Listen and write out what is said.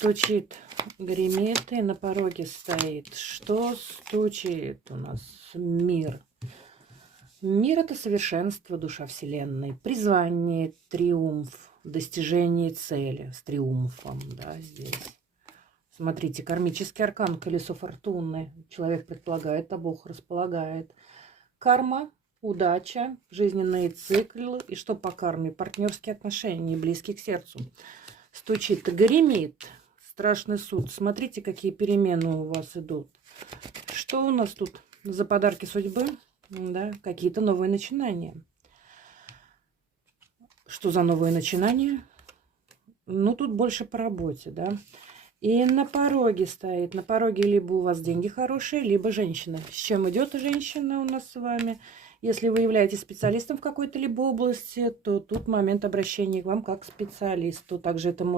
Стучит, гремит и на пороге стоит. Что стучит у нас? Мир. Мир — это совершенство, душа Вселенной, призвание, триумф, достижение цели с триумфом, да, здесь. Смотрите, кармический аркан, колесо фортуны. Человек предполагает, а Бог располагает. Карма, удача, жизненные циклы. И что по карме? Партнерские отношения, близкие к сердцу. Стучит, гремит. Страшный суд. Смотрите, какие перемены у вас идут. Что у нас тут за подарки судьбы? Да, какие-то новые начинания. Что за новые начинания? Ну, тут больше по работе, да. И на пороге стоит. На пороге либо у вас деньги хорошие, либо женщина. С чем идет женщина у нас с вами? Если вы являетесь специалистом в какой-то либо области, то тут момент обращения к вам как к специалисту. Также это может